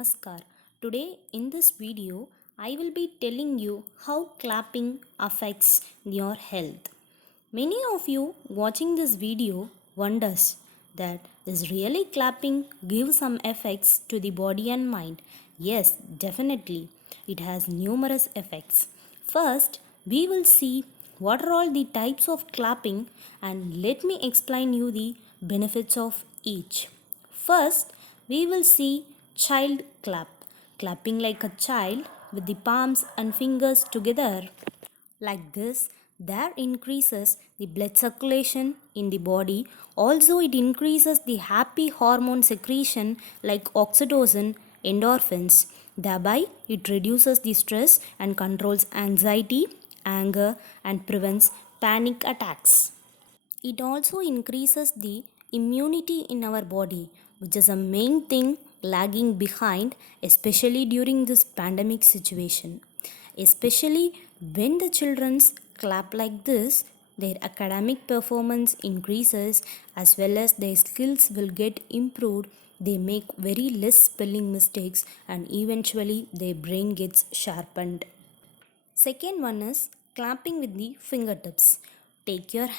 Namaskar. Today in this video, I will be telling you how clapping affects your health. Many of you watching this video wonders that is really clapping give some effects to the body and mind. Yes, definitely. It has numerous effects. First, we will see what are all the types of clapping and let me explain you the benefits of each. First, we will see child clap, clapping like a child with the palms and fingers together. Like this, there increases the blood circulation in the body. Also, it increases the happy hormone secretion like oxytocin, endorphins. Thereby, it reduces the stress and controls anxiety, anger, and prevents panic attacks. It also increases the immunity in our body, which is a main thing lagging behind, especially during this pandemic situation. Especially when the children's clap like this, their academic performance increases as well as their skills will get improved. They make very less spelling mistakes and eventually their brain gets sharpened. Second one is clapping with the fingertips. Take your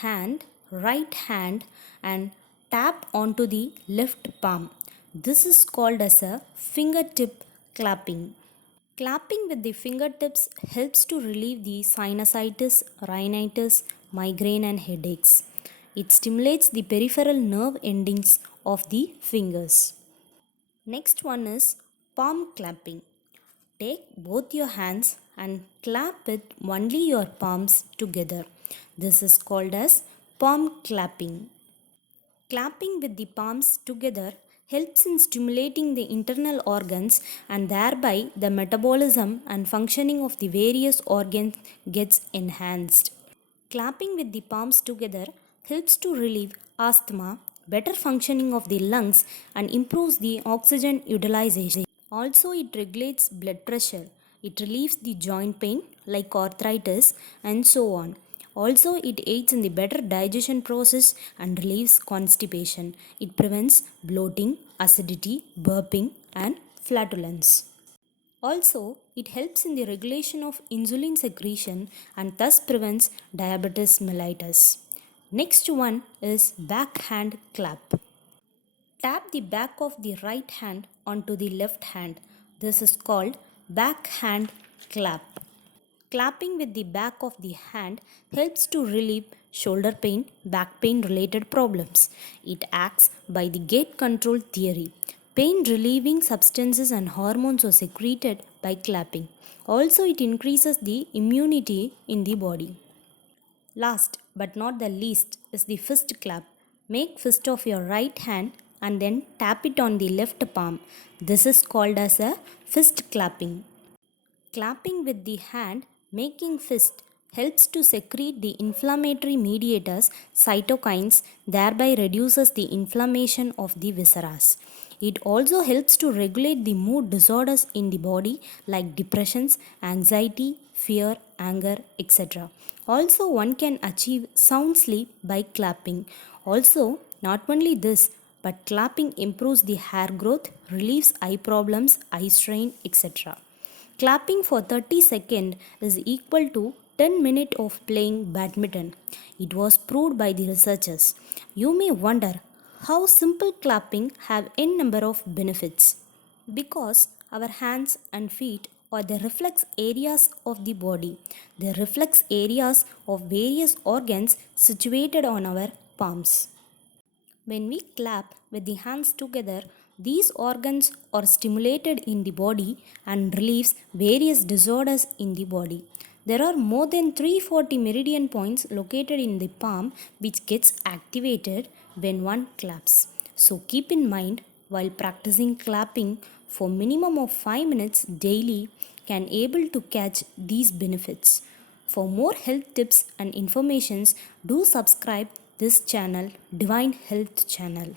right hand, and tap onto the left palm. This is called as a fingertip clapping. Clapping with the fingertips helps to relieve the sinusitis, rhinitis, migraine, and headaches. It stimulates the peripheral nerve endings of the fingers. Next one is palm clapping. Take both your hands and clap with only your palms together. This is called as palm clapping. Clapping with the palms together helps in stimulating the internal organs and thereby the metabolism and functioning of the various organs gets enhanced. Clapping with the palms together helps to relieve asthma, better functioning of the lungs, and improves the oxygen utilization. Also, it regulates blood pressure. It relieves the joint pain like arthritis and so on. Also, it aids in the better digestion process and relieves constipation. It prevents bloating, acidity, burping, and flatulence. Also, it helps in the regulation of insulin secretion and thus prevents diabetes mellitus. Next one is backhand clap. Tap the back of the right hand onto the left hand. This is called backhand clap. Clapping with the back of the hand helps to relieve shoulder pain, back pain related problems. It acts by the gate control theory. Pain relieving substances and hormones are secreted by clapping. Also, it increases the immunity in the body. Last but not the least is the fist clap. Make fist of your right hand and then tap it on the left palm. This is called as a fist clapping. Clapping with the hand, making fist, helps to secrete the inflammatory mediators, cytokines, thereby reduces the inflammation of the viscera. It also helps to regulate the mood disorders in the body like depressions, anxiety, fear, anger, etc. Also, one can achieve sound sleep by clapping. Also, not only this, but clapping improves the hair growth, relieves eye problems, eye strain, etc. Clapping for 30 seconds is equal to 10 minutes of playing badminton. It was proved by the researchers. You may wonder how simple clapping have n number of benefits. Because our hands and feet are the reflex areas of the body. The reflex areas of various organs situated on our palms. When we clap with the hands together, these organs are stimulated in the body and relieves various disorders in the body. There are more than 340 meridian points located in the palm which gets activated when one claps. So keep in mind while practicing clapping for minimum of 5 minutes daily can able to catch these benefits. For more health tips and informations, do subscribe this channel, Divine Health Channel.